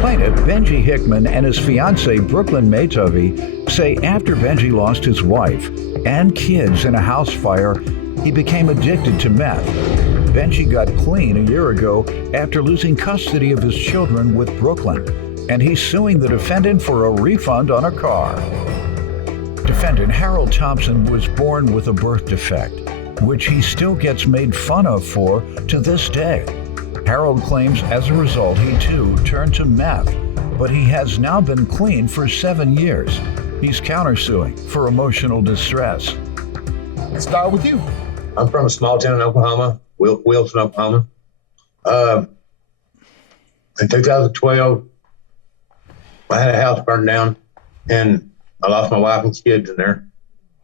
Plaintiff Benji Hickman and his fiancée Brooklyn Maytovey say after Benji lost his wife and kids in a house fire, he became addicted to meth. Benji got clean a year ago after losing custody of his children with Brooklyn, and he's suing the defendant for a refund on a car. Defendant Harold Thompson was born with a birth defect, which he still gets made fun of for to this day. Harold claims as a result he too turned to meth, but he has now been clean for 7 years. He's countersuing for emotional distress. Let's start with you. I'm from a small town in Oklahoma, Wilson, Oklahoma. In 2012, I had a house burned down, and I lost my wife and kids in there.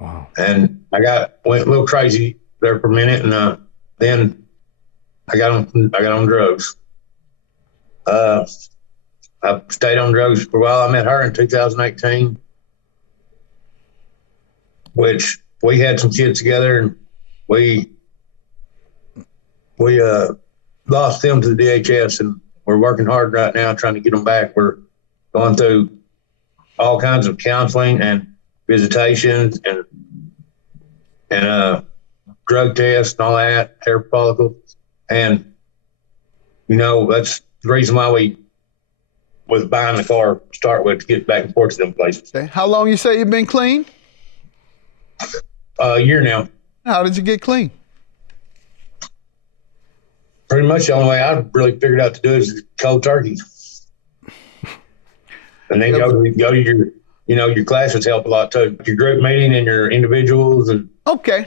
Wow. And went a little crazy there for a minute, and then I got on drugs. I stayed on drugs for a while. I met her in 2018, which we had some kids together, and we lost them to the DHS, and we're working hard right now trying to get them back. We're going through all kinds of counseling and visitations and drug tests and all that, hair follicles. And, that's the reason why we was buying the car to start with, to get back and forth to them places. Okay. How long you say you've been clean? A year now. How did you get clean? Pretty much the only way I really figured out to do it is cold turkey. And then go to your classes help a lot too. Your group meeting and your individuals and Okay.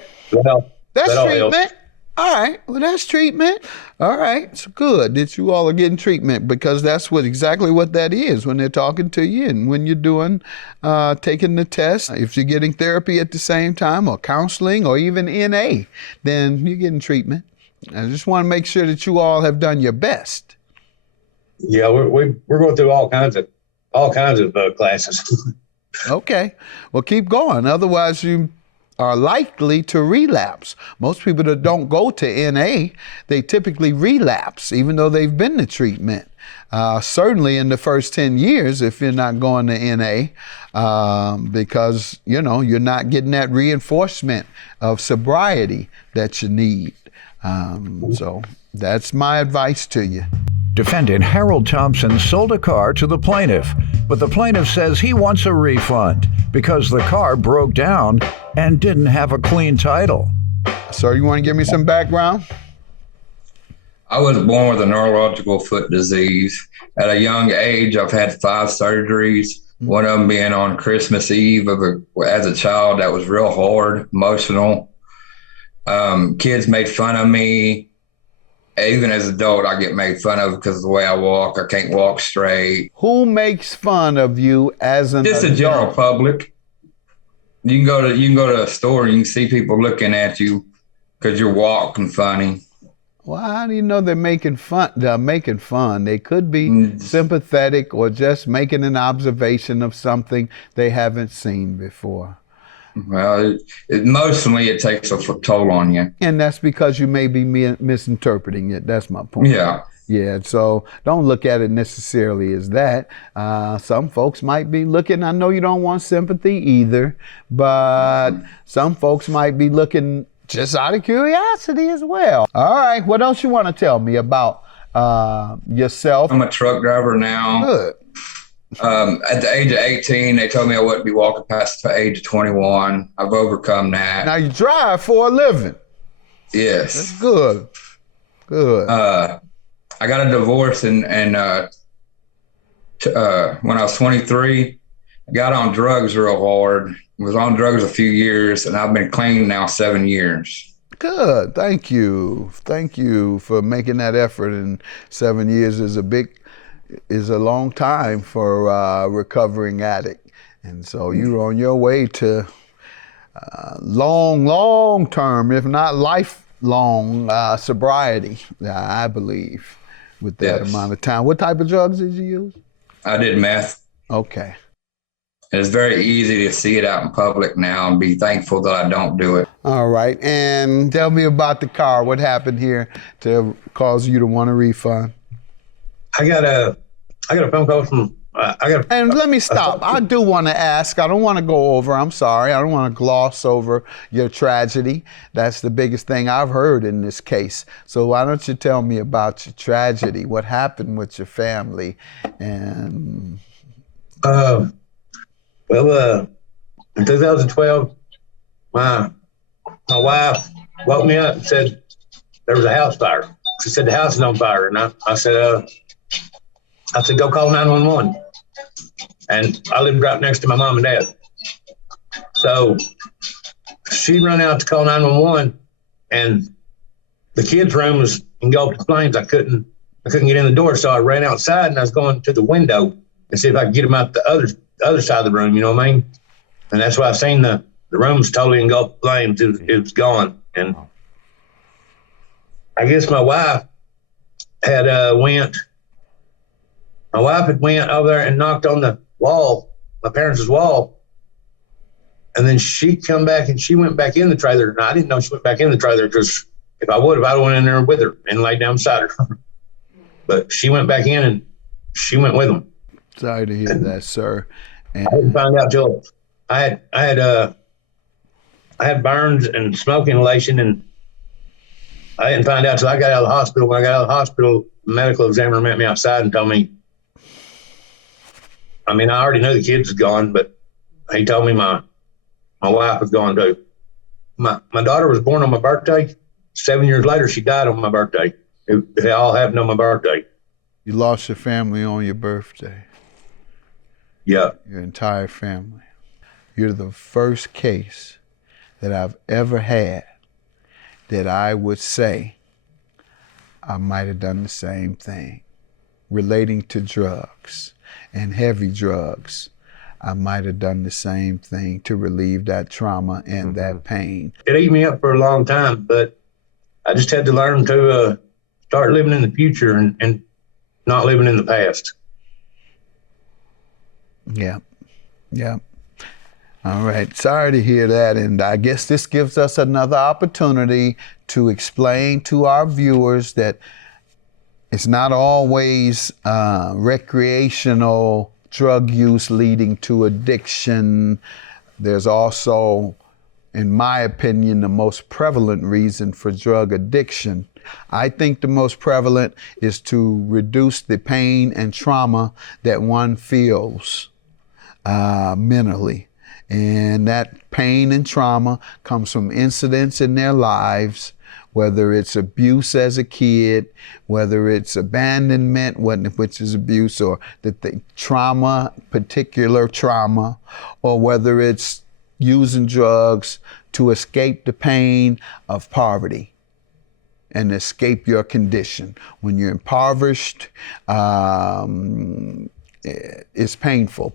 That's treatment. All right. Well, that's treatment. All right. It's good that you all are getting treatment, because that's exactly what that is when they're talking to you and when you're doing, taking the test. If you're getting therapy at the same time, or counseling, or even NA, then you're getting treatment. I just want to make sure that you all have done your best. Yeah, we're going through all kinds of classes. Okay. Well, keep going. Otherwise, you are likely to relapse. Most people that don't go to NA, they typically relapse, even though they've been to treatment. Certainly in the first 10 years, if you're not going to NA, because, you're not getting that reinforcement of sobriety that you need. So that's my advice to you. Defendant Harold Thompson sold a car to the plaintiff, but the plaintiff says he wants a refund because the car broke down and didn't have a clean title. Sir, you want to give me some background? I was born with a neurological foot disease. At a young age, I've had 5 surgeries, one of them being on Christmas Eve as a child. That was real hard, emotional. Kids made fun of me. Even as an adult, I get made fun of because of the way I walk. I can't walk straight. Who makes fun of you as an adult? Just the general public. You can go to a store and you can see people looking at you because you're walking funny. Well, how do you know they're making fun? They're making fun. They could be sympathetic or just making an observation of something they haven't seen before. Well, emotionally, it takes a toll on you. And that's because you may be misinterpreting it. That's my point. Yeah. Yeah, so don't look at it necessarily as that. Some folks might be looking, I know you don't want sympathy either, but some folks might be looking just out of curiosity as well. All right, what else you want to tell me about yourself? I'm a truck driver now. Good. At the age of 18, they told me I wouldn't be walking past the age of 21. I've overcome that. Now you drive for a living. Yes. That's good. Good. I got a divorce and when I was 23, I got on drugs real hard. Was on drugs a few years, and I've been clean now 7 years. Good. Thank you. Thank you for making that effort. And 7 years is a long time for a recovering addict. And so you're on your way to long term, if not lifelong sobriety, I believe, with that amount of time. What type of drugs did you use? I did meth. Okay. It's very easy to see it out in public now and be thankful that I don't do it. All right. And tell me about the car. What happened here to cause you to want a refund? I got I got a phone call from, And let me stop. I do want to ask. I don't want to go over. I'm sorry. I don't want to gloss over your tragedy. That's the biggest thing I've heard in this case. So why don't you tell me about your tragedy? What happened with your family? And in 2012, my wife woke me up and said there was a house fire. She said the house is on fire, and I said go call 911. And I lived right next to my mom and dad. So she ran out to call 911, and the kids' room was engulfed in flames. I couldn't get in the door, so I ran outside and I was going to the window and see if I could get them out the other side of the room. You know what I mean? And that's why I seen the room was totally engulfed in flames. It was gone. And I guess my wife had went over there and knocked on the wall, my parents' wall. And then she come back and she went back in the trailer. And I didn't know she went back in the trailer, because if I would have, I'd have went in there with her and laid down beside her. But she went back in and she went with them. Sorry to hear that, sir. And I didn't find out till I had burns and smoke inhalation, and I didn't find out till I got out of the hospital. When I got out of the hospital, the medical examiner met me outside and told me, I mean, I already knew the kids was gone, but he told me my wife was gone too. My daughter was born on my birthday. 7 years later, she died on my birthday. It all happened on my birthday. you lost your family on your birthday. Yeah. Your entire family. You're the first case that I've ever had that I would say I might have done the same thing. Relating to drugs and heavy drugs, I might have done the same thing to relieve that trauma and that pain. It ate me up for a long time, but I just had to learn to start living in the future and not living in the past. Yeah. All right. Sorry to hear that. And I guess this gives us another opportunity to explain to our viewers that it's not always recreational drug use leading to addiction. There's also, in my opinion, the most prevalent reason for drug addiction. I think the most prevalent is to reduce the pain and trauma that one feels mentally. And that pain and trauma comes from incidents in their lives, whether it's abuse as a kid, whether it's abandonment, which is abuse, or the trauma, particular trauma, or whether it's using drugs to escape the pain of poverty and escape your condition. When you're impoverished, it's painful.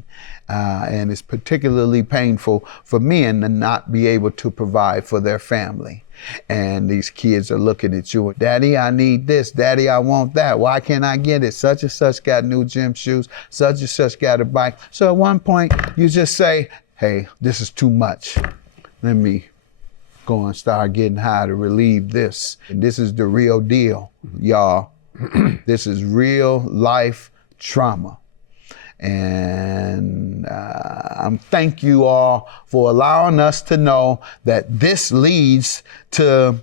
And it's particularly painful for men to not be able to provide for their family. And these kids are looking at you, Daddy, I need this. Daddy, I want that. Why can't I get it? Such and such got new gym shoes. Such and such got a bike. So at one point, you just say, hey, this is too much. Let me go and start getting high to relieve this. And this is the real deal, y'all. This is real life trauma. And thank you all for allowing us to know that this leads to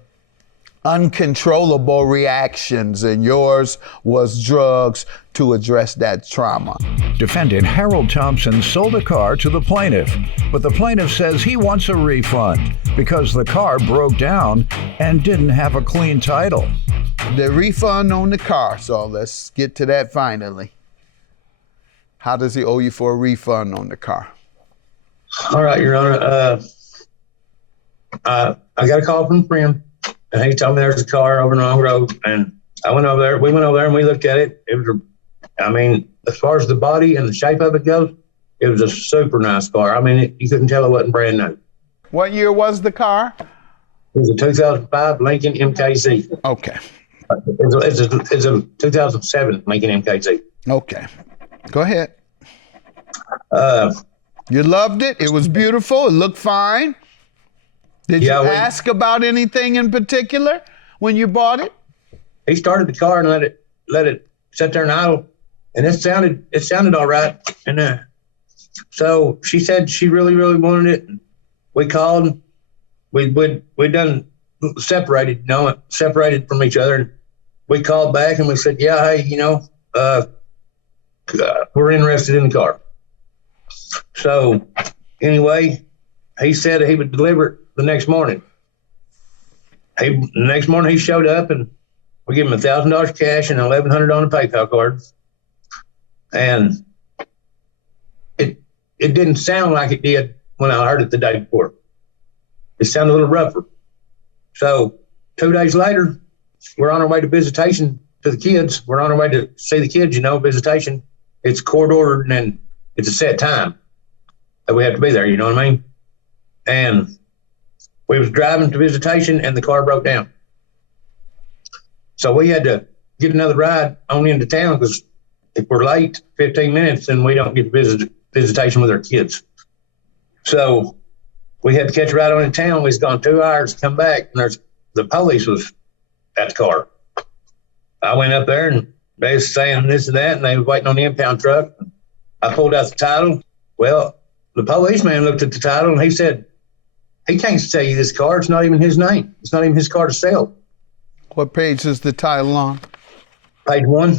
uncontrollable reactions, and yours was drugs to address that trauma. Defendant Harold Thompson sold a car to the plaintiff, but the plaintiff says he wants a refund because the car broke down and didn't have a clean title. The refund on the car, so let's get to that finally. How does he owe you for a refund on the car? All right, Your Honor. I got a call from a friend, and he told me there's a car over in the wrong road. And I went over there. We went over there and we looked at it. It was, as far as the body and the shape of it goes, it was a super nice car. You couldn't tell it wasn't brand new. What year was the car? It was a 2005 Lincoln MKZ. Okay. It's a 2007 Lincoln MKZ. Okay. Go ahead. You loved it? It was beautiful? It looked fine? Did you ask about anything in particular when you bought it? He started the car and let it sit there and idle. and it sounded all right. And so she said she really, really wanted it. We called. We'd done separated from each other. And we called back and we said, yeah, hey, we're interested in the car. So anyway, he said he would deliver it the next morning. The next morning he showed up and we gave him $1,000 cash and $1,100 on a PayPal card. And it didn't sound like it did when I heard it the day before. It sounded a little rougher. So 2 days later, we're on our way to visitation to the kids. We're on our way to see the kids, visitation. It's court ordered and it's a set time that we have to be there, you know what I mean? And we was driving to visitation and the car broke down. So we had to get another ride on into town because if we're late 15 minutes, then we don't get to visitation with our kids. So we had to catch a ride on in town. We was gone 2 hours to come back, and the police was at the car. I went up there, and they was saying this and that, and they were waiting on the impound truck. I pulled out the title. Well, the policeman looked at the title, and he said, he can't sell you this car. It's not even his name. It's not even his car to sell. What page is the title on? Page 1.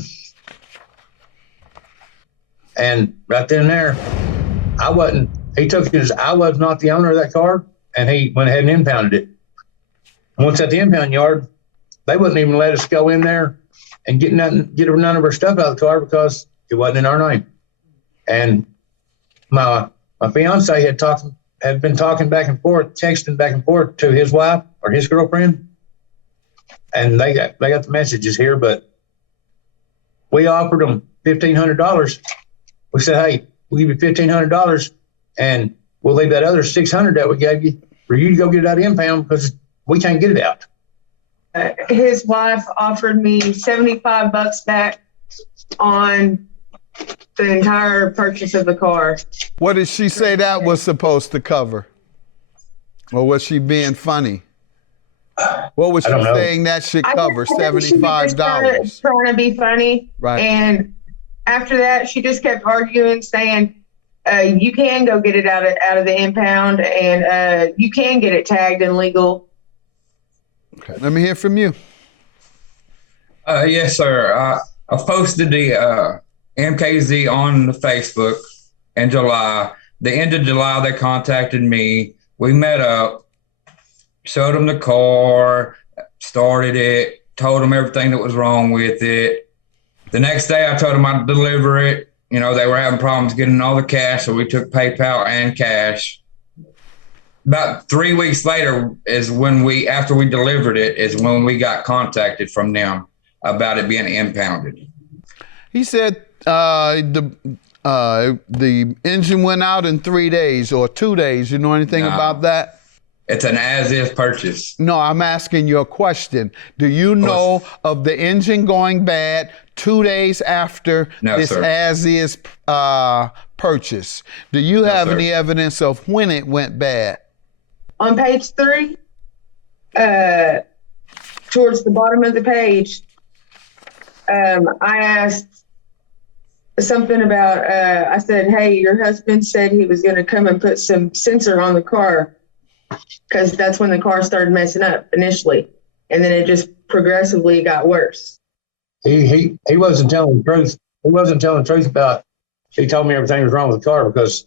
And right then and there, he took it as I was not the owner of that car, and he went ahead and impounded it. Once at the impound yard, they wouldn't even let us go in there and get none of our stuff out of the car because it wasn't in our name. And my fiance had been talking back and forth, texting back and forth to his wife or his girlfriend, and they got the messages here. But we offered them $1,500. We said, hey, we'll give you $1,500, and we'll leave that other $600 that we gave you for you to go get it out of impound because we can't get it out. His wife offered me $75 back on the entire purchase of the car. What did she say that was supposed to cover? Or was she being funny? What was she saying that should cover? $75. Trying to be funny. Right. And after that, she just kept arguing, saying, you can go get it out of the impound, and you can get it tagged and legal. Okay, let me hear from you. Yes, sir. I posted the MKZ on the Facebook in July. The end of July, they contacted me. We met up, showed them the car, started it, told them everything that was wrong with it. The next day, I told them I'd deliver it. They were having problems getting all the cash, so we took PayPal and cash. About 3 weeks later is when after we delivered it, is when we got contacted from them about it being impounded. He said the engine went out in 3 days or 2 days. You know anything about that? It's an as-is purchase. No, I'm asking you a question. Do you know of the engine going bad 2 days after this as-is purchase? Do you have any evidence of when it went bad? On page 3, towards the bottom of the page, I asked something about, I said, hey, your husband said he was going to come and put some sensor on the car, because that's when the car started messing up initially. And then it just progressively got worse. He wasn't telling the truth. He wasn't telling the truth about, he told me everything was wrong with the car because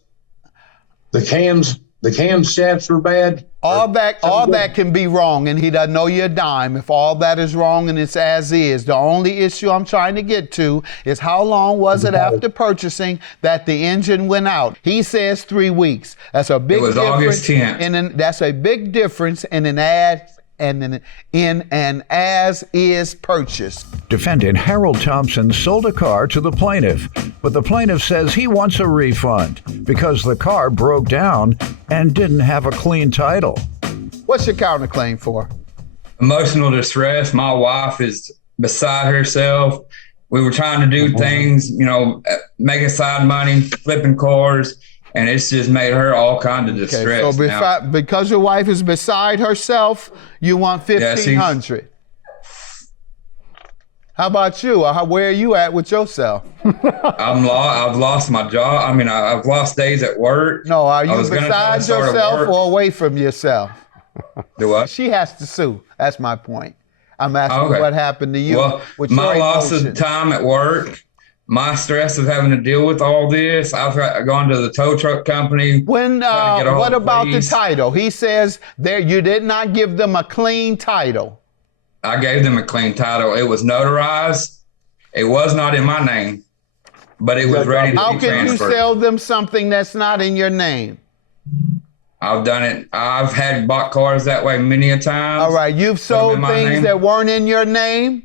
the cams shafts were bad. All that can be wrong, and he doesn't owe you a dime if all that is wrong and it's as is. The only issue I'm trying to get to is how long was it after purchasing that the engine went out? He says 3 weeks. That's a big difference. It was August 10th. That's a big difference in an as-is purchase. Defendant Harold Thompson sold a car to the plaintiff, but the plaintiff says he wants a refund because the car broke down and didn't have a clean title. What's your counterclaim for? Emotional distress. My wife is beside herself. We were trying to do things, making side money, flipping cars, and it's just made her all kinds of distress. Okay, so because your wife is beside herself, you want $1,500. How about you? Where are you at with yourself? I've lost my job. I mean, I've lost days at work. No, are you beside yourself or away from yourself? Do what? She has to sue. That's my point. I'm asking what happened to you. Well, with my your loss of emotions. time at work, my stress of having to deal with all this. I've gone to the tow truck company. When what about the title? He says there you did not give them a clean title. I gave them a clean title. It was notarized. It was not in my name, but it was ready to be transferred. How can you sell them something that's not in your name? I've done it. I've had bought cars that way many a time. All right, you've sold things that weren't in your name?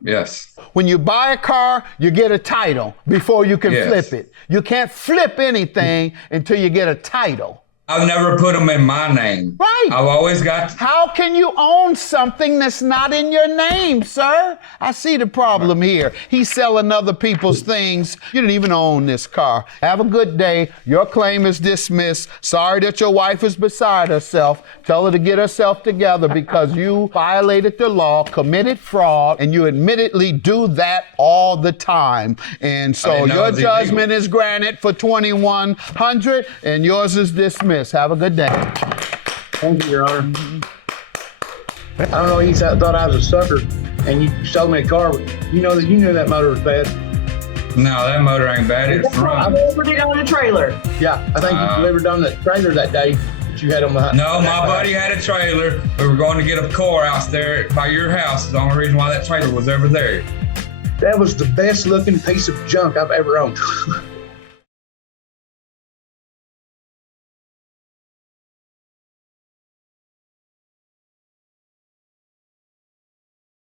Yes. When you buy a car, you get a title before you can flip it. You can't flip anything until you get a title. I've never put them in my name. Right. I've always got. How can you own something that's not in your name, sir? I see the problem here. He's selling other people's things. You didn't even own this car. Have a good day. Your claim is dismissed. Sorry that your wife is beside herself. Tell her to get herself together because you violated the law, committed fraud, and you admittedly do that all the time. And so your judgment is granted for $2,100 and yours is dismissed. Have a good day. Thank you, Your Honor. I don't know, he thought I was a sucker and you sold me a car. You know that motor was bad. No, that motor ain't bad. It's I wrong. delivered it on a trailer. Yeah, I think you delivered on the trailer that day that you had on the. No, my buddy had a trailer. We were going to get a car out there by your house. The only reason why that trailer was ever there. That was the best looking piece of junk I've ever owned.